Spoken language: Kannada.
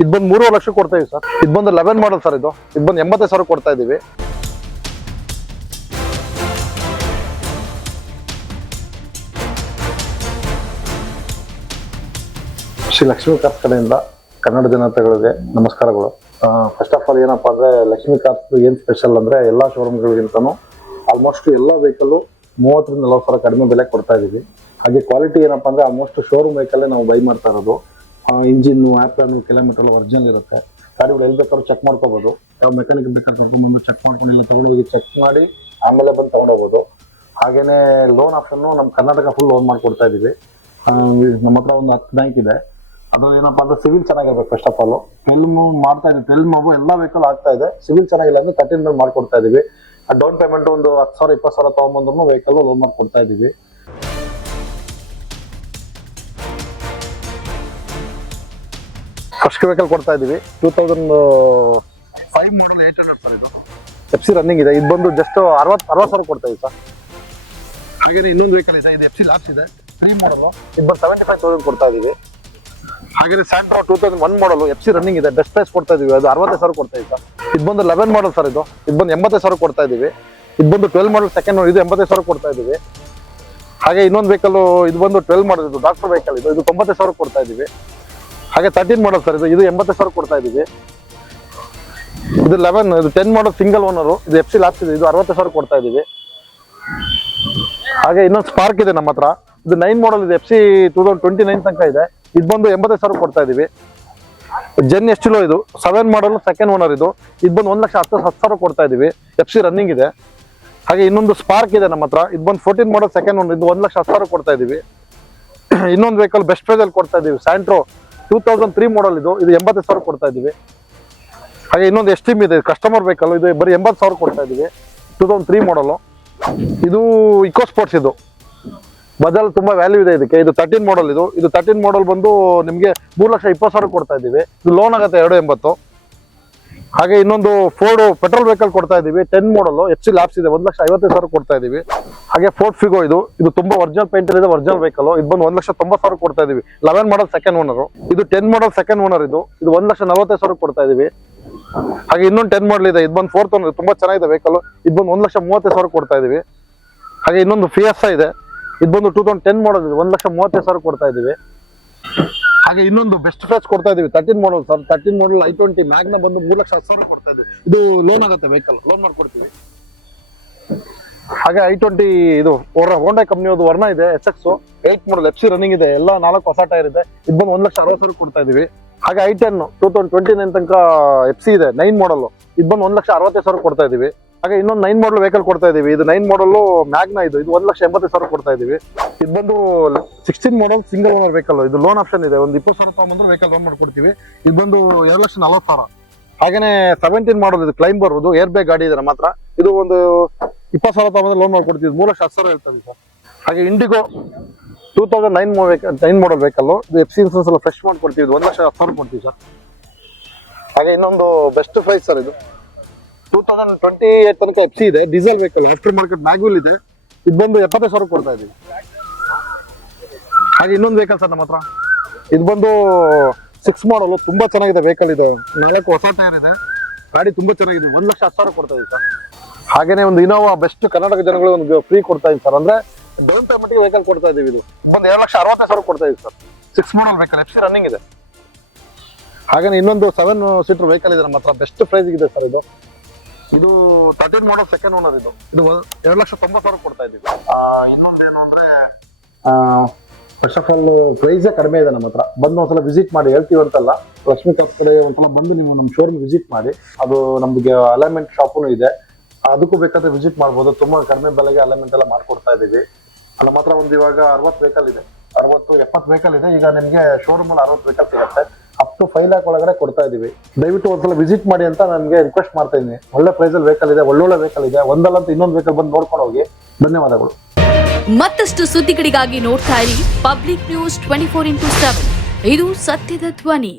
ಇದು ಬಂದು 3.5 ಲಕ್ಷ ಕೊಡ್ತಾ ಇದೀವಿ ಸರ್. ಇದು ಬಂದು 11 ಮಾಡಲ್ ಸರ್. ಇದು ಬಂದು 85,000 ಕೊಡ್ತಾ ಇದೀವಿ. ಶ್ರೀ ಲಕ್ಷ್ಮೀ ಕಾರ್ಸ್ ಕಡೆಯಿಂದ ಕನ್ನಡ ಜನತೆಗಳಿಗೆ ನಮಸ್ಕಾರಗಳು. ಫಸ್ಟ್ ಆಫ್ ಆಲ್ ಏನಪ್ಪಾ ಅಂದ್ರೆ, ಲಕ್ಷ್ಮೀ ಕಾರ್ಸ್ ಏನ್ ಸ್ಪೆಷಲ್ ಅಂದ್ರೆ, ಎಲ್ಲಾ ಶೋರೂಮ್ಗಳಿಗಿಂತನೂ ಆಲ್ಮೋಸ್ಟ್ ಎಲ್ಲಾ ವೆಹಿಕಲ್ 30 ರಿಂದ 40 ಸಾವಿರ ಕಡಿಮೆ ಬೆಲೆ ಕೊಡ್ತಾ ಇದೀವಿ. ಹಾಗೆ ಕ್ವಾಲಿಟಿ ಏನಪ್ಪಾ ಅಂದ್ರೆ, ಆಲ್ಮೋಸ್ಟ್ ಶೋರೂಮ್ ವೆಹಿಕಲ್ ನಾವು ಬೈ ಮಾಡ್ತಾ ಇರೋದು. ಇಂಜಿನ್, ಆಪ್ಟನ್, ಕಿಲೋಮೀಟರ್ ಒರಿಜಿನಲ್ ಇರುತ್ತೆ. ಗಾಡಿಗಳು ಎಲ್ಲಿ ಬೇಕಾದ್ರೂ ಚೆಕ್ ಮಾಡ್ಕೋಬಹುದು. ಯಾವ ಮೆಕ್ಯಾನಿಕ್ ಬೇಕಾದ್ರೆ ಕರ್ಕೊಂಡ್ಬಂದು ಚೆಕ್ ಮಾಡ್ಕೊಂಡಿಲ್ಲ ತಗೊಂಡೋಗಿ ಚೆಕ್ ಮಾಡಿ ಆಮೇಲೆ ಬಂದು ತಗೊಂಡೋಗ್ಬೋದು. ಹಾಗೇನೆ ಲೋನ್ ಆಪ್ಷನ್ ನಮ್ಮ ಕರ್ನಾಟಕ ಫುಲ್ ಲೋನ್ ಮಾಡ್ಕೊಡ್ತಾ ಇದೀವಿ. ನಮ್ಮ ಹತ್ರ ಒಂದು 10 ಬ್ಯಾಂಕ್ ಇದೆ. ಅದ್ರಲ್ಲಿ ಏನಪ್ಪಾ ಅಂದ್ರೆ ಸಿವಿಲ್ ಚೆನ್ನಾಗಿರ್ಬೇಕು. ಫಸ್ಟ್ ಆಫ್ ಆಲ್ ಫಿಲ್ಮ್ ಮಾಡ್ತಾ ಇದೀವಿ. ಫಿಲ್ಮ್ ಎಲ್ಲಾ ವೆಹಿಕಲ್ ಆಗ್ತಾ ಇದೆ. ಸಿವಿಲ್ ಚೆನ್ನಾಗಿಲ್ಲ ಅಂದ್ರೆ 13 ಮೇಲೆ ಮಾಡ್ಕೊಡ್ತಾ ಇದೀವಿ. ಡೌನ್ ಪೇಮೆಂಟ್ ಒಂದು 10,000 20,000 ತಗೊಂಡ್ಬಂದ್ರು ವೆಹಿಕಲ್ ಲೋನ್ ಮಾಡ್ಕೊಡ್ತಾ ಇದೀವಿ. ಫಸ್ಟ್ ವೆಹಿಕಲ್ ಕೊಡ್ತಾ ಇದೀವಿ 2005 ಮಾಡಲ್ 800 ಸರ್. ಇದು FC ರನ್ನಿಂಗ್ ಇದೆ. ಇದು ಬಂದು ಜಸ್ಟ್ 60,000 ಕೊಡ್ತಾ ಇದೀವಿ ಸರ್. ಹಾಗೇನೆ ಇನ್ನೊಂದು ವೆಹಿಕಲ್ ಇದೆ. ಇದು FC ಲಾಪ್ಸ್ ಇದೆ 3 ಮಾಡಲ್. ಇದು ಬಂದು 75,000 ಕೊಡ್ತಾ ಇದೀವಿ. ಹಾಗೆ ಸ್ಯಾಂಟ್ರೋ 2001 ಮಾಡಲ್ FC ರನ್ನಿಂಗ್ ಇದೆ. ಬೆಸ್ಟ್ ಪ್ರೈಸ್ ಕೊಡ್ತಾ ಇದೀವಿ. ಅದು 60,000 ಕೊಡ್ತಾ ಇದೀವಿ ಸರ್. ಇದು ಬಂದು 11 ಮಾಡಲ್ ಸರ್. ಇದು ಬಂದು 85,000 ಕೊಡ್ತಾ ಇದೀವಿ. ಇದು ಬಂದು 12 ಮಾಡಲ್ ಸೆಕೆಂಡ್. ಇದು 85,000 ಕೊಡ್ತಾ ಇದೀವಿ. ಹಾಗೆ ಇನ್ನೊಂದು ವೆಹಿಕಲ್ ಇದು ಬಂದು 12 ಮಾಡಲ್. ಇದು ಡಾಕ್ಟರ್ ವೆಹಿಕಲ್. ಇದು 95,000 ಕೊಡ್ತಾ ಇದೀವಿ. ಹಾಗೆ 13 ಮಾಡಲ್ ಸರ್. ಇದು 85,000 ಕೊಡ್ತಾ ಇದೀವಿ. ಇದು 11 ಇದು 10 ಮಾಡಲ್ ಸಿಂಗಲ್ ಓನರ್. ಇದು FC ಲಾಪ್ಸ್ ಇದೆ. ಇದು 60,000 ಕೊಡ್ತಾ ಇದೀವಿ. ಹಾಗೆ ಇನ್ನೊಂದು ಸ್ಪಾರ್ಕ್ ಇದೆ ನಮ್ಮ ಹತ್ರ. ಇದು 9 ಮಾಡಲ್ ಇದೆ. FC 2029 ತನಕ ಇದೆ. ಇದು ಬಂದು 85,000 ಕೊಡ್ತಾ ಇದೀವಿ. ಜೆನ್ ಎಸ್ಟಿಲೋ ಇದು 7 ಮಾಡಲ್ ಸೆಕೆಂಡ್ ಓನರ್. ಇದು ಬಂದು 1,10,000 ಕೊಡ್ತಾ ಇದೀವಿ. FC ರನ್ನಿಂಗ್ ಇದೆ. ಹಾಗೆ ಇನ್ನೊಂದು ಸ್ಪಾರ್ಕ್ ಇದೆ ನಮ್ಮ ಹತ್ರ. ಇದು ಬಂದು 14 ಮಾಡಲ್ ಸೆಕೆಂಡ್ ಓನರ್. ಇದು 1,10,000 ಕೊಡ್ತಾ ಇದೀವಿ. ಇನ್ನೊಂದು ವೆಹಿಕಲ್ ಬೆಸ್ಟ್ ಪ್ರೈಸ್ ಅಲ್ಲಿ ಕೊಡ್ತಾ ಇದೀವಿ. ಸ್ಯಾಂಟ್ರೋ 2003 ಮಾಡಲ್. ಇದು 85,000 ಕೊಡ್ತಾ ಇದೀವಿ. ಹಾಗೆ ಇನ್ನೊಂದು ಎಸ್ಟಿಮ್ ಇದೆ ಕಸ್ಟಮರ್ ವೆಹಿಕಲ್. ಇದು ಬರೀ 80,000 ಕೊಡ್ತಾ ಇದೀವಿ. 2003 ಮಾಡಲ್. ಇದು ಇಕೋ ಸ್ಪೋರ್ಟ್ಸ್. ಇದು ಬಜಾಜ್ ತುಂಬಾ ವ್ಯಾಲ್ಯೂ ಇದೆ ಇದಕ್ಕೆ. ಇದು 13 ಮಾಡಲ್. ಇದು 13 ಮಾಡಲ್ ಬಂದು ನಿಮಗೆ 3,20,000 ಕೊಡ್ತಾ ಇದೀವಿ. ಇದು ಲೋನ್ ಆಗುತ್ತೆ 280. ಹಾಗೆ ಇನ್ನೊಂದು ಫೋರ್ಡ್ ಪೆಟ್ರೋಲ್ ವೆಹಿಕಲ್ ಕೊಡ್ತಾ ಇದೀವಿ 10 ಮಾಡಲ್. FC ಲ್ಯಾಬ್ಸ್ ಇದೆ 1,50,000 ಕೊಡ್ತಾ ಇದೀವಿ. ಹಾಗೆ ಫೋರ್ಡ್ ಫಿಗೋ ಇದು ತುಂಬಾ ಒರಿಜಿನಲ್ ಪೇಂಟ್ ಇದೆ. Original vehicle. ಇದು ಬಂದು 1,90,000 ಕೊಡ್ತಾ ಇದೀವಿ. 11 ಮಾಡಲ್ ಸೆಕೆಂಡ್ ಓನರ್. ಇದು 10 ಮಾಡಲ್ ಸೆಕೆಂಡ್ ಓನರ್. ಇದು 1,40,000 ಕೊಡ್ತಾ ಇದೀವಿ. ಹಾಗೆ ಇನ್ನೊಂದು 10 ಮಾಡಲ್ ಇದೆ. ಇದು ಬಂದು 4th ಓನರ್. ತುಂಬಾ ಚೆನ್ನಾಗಿದೆ ವೆಹಿಕಲ್. ಇದು ಬಂದು 1,30,000 ಕೊಡ್ತಾ ಇದೀವಿ. ಹಾಗೆ ಇನ್ನೊಂದು ಫಿಯೆಸ್ಟಾ ಇದೆ. ಇದು ಬಂದು 2010 ಮಾಡಲ್. ಇದು 1,30,000 ಕೊಡ್ತಾ ಇದೀವಿ. ಹಾಗೆ ಇನ್ನೊಂದು ಬೆಸ್ಟ್ ಪ್ರೈಸ್ ಕೊಡ್ತಾ ಇದೀವಿ 13 ಮಾಡಲ್ ಸರ್. 13 ಮಾಡಲ್ i20 ಮ್ಯಾಗ್ನಾ ಬಂದು 3,10,000 ಕೊಡ್ತಾ ಇದೀವಿ. ಇದು ಲೋನ್ ಆಗುತ್ತೆ ವೆಹಿಕಲ್. ಲೋನ್ ಮಾಡ್ಕೊಡ್ತೀವಿ. ಹಾಗೆ i20 ಇದು ಹೋಂಡಾ ಕಂಪ್ನಿಯದು ವರ್ಣ ಇದೆ. SX 8 ಮಾಡಲ್ FC ರನ್ನಿಂಗ್ ಇದೆ. ಎಲ್ಲ 4 ಹೊಸ ಟೈರ್ ಇದೆ. ಇದು ಬಂದು 1,60,000 ಕೊಡ್ತಾ ಇದೀವಿ. ಹಾಗೆ i10 2029 ತನಕ FC ಇದೆ 9 ಮಾಡಲ್. ಇದು ಬಂದು 1,60,000 ಕೊಡ್ತಾ ಇದೀವಿ. ಹಾಗೆ ಇನ್ನೊಂದು 9 ಮಾಡಲ್ ವೆಹಿಕಲ್ ಕೊಡ್ತಾ ಇದೀವಿ. ಇದು 9 ಮಾಡಲ್ ಮ್ಯಾಗ್ನಾ. ಇದು 1,80,000 ಕೊಡ್ತಾ ಇದೀವಿ. ಇದು ಬಂದು 16 ಮಾಡಲ್ ಸಿಂಗಲ್ ಓನರ್ ವೆಹಿಕಲ್. ಇದು ಲೋನ್ ಆಪ್ಷನ್ ಇದೆ. ಒಂದು 20,000 ತಗೊಂಡ್ಬಂದ್ರೆ ವೆಹಿಕಲ್ ಲೋನ್ ಮಾಡ್ಕೊಡ್ತೀವಿ. ಇದು ಬಂದು 2,40,000. ಹಾಗೇನೆ 17 ಮಾಡಲ್. ಇದು ಕ್ಲೈಂಬರ್. ಇದು ಏರ್ ಬ್ಯಾಗ್ ಗಾಡಿ ಇದೆ ನಮ್ಮ ಹತ್ರ. ಇದು ಒಂದು 20,000 ತಗೊಂಡ್ಬಂದ್ರೆ ಲೋನ್ ಮಾಡ್ಕೊಡ್ತೀವಿ. 3,10,000 ಹೇಳ್ತೇವೆ ಸರ್. ಹಾಗೆ ಇಂಡಿಗೋ 2009 ಮಾಡಲ್ ವೆಹಿಕಲ್. ಇದು FC ಇನ್ಸೂರೆನ್ಸ್ ಎಲ್ಲ ಫ್ರೆಶ್ ಮಾಡ್ಕೊಡ್ತೀವಿ. ಇದು 1,10,000 ಕೊಡ್ತೀವಿ ಸರ್. ಹಾಗೆ ಇನ್ನೊಂದು ಬೆಸ್ಟ್ ಪ್ರೈಸ್ ಸರ್. ಇದು 2028 ತನಕ FC ಇದೆ. Diesel vehicle. After market mag wheel ಇದೆ. ಇದು ಬಂದು 70,000 ಕೊಡ್ತಾ ಇದೀವಿ. ಹಾಗೆ ಇನ್ನೊಂದು ವೆಹಿಕಲ್ ಸರ್ ನಮ್ಮ ಹತ್ರ. ಇದು ಬಂದು 6 ಮಾಡಲ್. ತುಂಬಾ ಚೆನ್ನಾಗಿದೆ ವೆಹಿಕಲ್. ಇದು 4 ಹೊಸ ಟೈರ್ ಇದೆ. ಗಾಡಿ ತುಂಬಾ ಚೆನ್ನಾಗಿದೆ. 1,10,000 ಕೊಡ್ತಾ ಇದೀವಿ ಸರ್. ಹಾಗೇನೆ ಒಂದು ಇನೋವಾ ಬೆಸ್ಟ್ ಕರ್ನಾಟಕ ಜನಗಳಿಗೆ ಒಂದು ಫ್ರೀ ಕೊಡ್ತಾ ಇದೀವಿ ಸರ್. ಅಂದ್ರೆ ಡೌನ್ ಪೇಮೆಂಟ್ ವೆಹಿಕಲ್ ಕೊಡ್ತಾ ಇದೀವಿ. ಇದು ಬಂದು 2,60,000 ಕೊಡ್ತಾ ಇದೀವಿ ಸರ್. 6 ಮಾಡಲ್ ವೆಹಿಕಲ್. FC ರನ್ನಿಂಗ್ ಇದೆ. ಹಾಗೇನೆ ಇನ್ನೊಂದು 7 ಸೀಟರ್ ವೆಹಿಕಲ್ ಇದೆ ನಮ್ಮ ಹತ್ರ. ಬೆಸ್ಟ್ ಪ್ರೈಸ್ ಇದೆ ಸರ್. ಇದು 13 ಮಾಡಲ್ ಸೆಕೆಂಡ್ ಓನರ್. ಇದು 2,90,000 ಕೊಡ್ತಾ ಇದೀವಿ. ಇನ್ನೊಂದು ಏನು ಅಂದ್ರೆ, ಫಸ್ಟ್ ಆಫ್ ಆಲ್ ಪ್ರೈಸೇ ಕಡಿಮೆ ಇದೆ ನಮ್ಮ ಹತ್ರ. ಬಂದು ಒಂದ್ಸಲ ವಿಸಿಟ್ ಮಾಡಿ. ಹೇಳ್ತೀವಿ ಅಂತಲ್ಲ, ಲಕ್ಷ್ಮೀ ಕಾರ್ಸ್ ಕಡೆ ಒಂದ್ಸಲ ಬಂದು ನೀವು ನಮ್ಮ ಶೋರೂಮ್ ವಿಸಿಟ್ ಮಾಡಿ. ಅದು ನಮ್ಗೆ ಅಲೈನ್ಮೆಂಟ್ ಶಾಪು ಇದೆ. ಅದಕ್ಕೂ ಬೇಕಾದ್ರೆ ವಿಸಿಟ್ ಮಾಡ್ಬೋದು. ತುಂಬಾ ಕಡಿಮೆ ಬೆಲೆಗೆ ಅಲೈನ್ಮೆಂಟ್ ಎಲ್ಲ ಮಾಡ್ಕೊಡ್ತಾ ಇದೀವಿ. ನಮ್ಮ ಹತ್ರ ಒಂದು ಇವಾಗ 60 ವೆಹಿಕಲ್ ಇದೆ. 60-70 ವೆಹಿಕಲ್ ಇದೆ. ಈಗ ನಿಮ್ಗೆ ಶೋರೂಮ್ ಅಲ್ಲಿ 60 ವೆಹಿಕಲ್ ಸಿಗುತ್ತೆ. ಅಪ್ ಟು 5 lakh ಒಳಗಡೆ ಕೊಡ್ತಾ ಇದೀವಿ. ದಯವಿಟ್ಟು ಒಂದ್ಸಲ ವಿಸಿಟ್ ಮಾಡಿ ಅಂತ ನನಗೆ ರಿಕ್ವೆಸ್ಟ್ ಮಾಡ್ತಾ ಇದ್ದೀನಿ. ಒಳ್ಳೆ ಪ್ರೈಸ್ ಅಲ್ಲಿ ವೆಹಿಕಲ್ ಇದೆ. ಒಳ್ಳೊಳ್ಳೆ ವೆಹಿಕಲ್ ಇದೆ. ಒಂದಲ್ಲ ಇನ್ನೊಂದು ವೆಹಿಕಲ್ ಬಂದು ನೋಡ್ಕೊಂಡು ಹೋಗಿ. ಧನ್ಯವಾದಗಳು. ಮತ್ತಷ್ಟು ಸುದ್ದಿಗಳಿಗಾಗಿ ನೋಡ್ತಾ ಇರಿ ಪಬ್ಲಿಕ್ ನ್ಯೂಸ್ 24x7. ಇದು ಸತ್ಯದ ಧ್ವನಿ.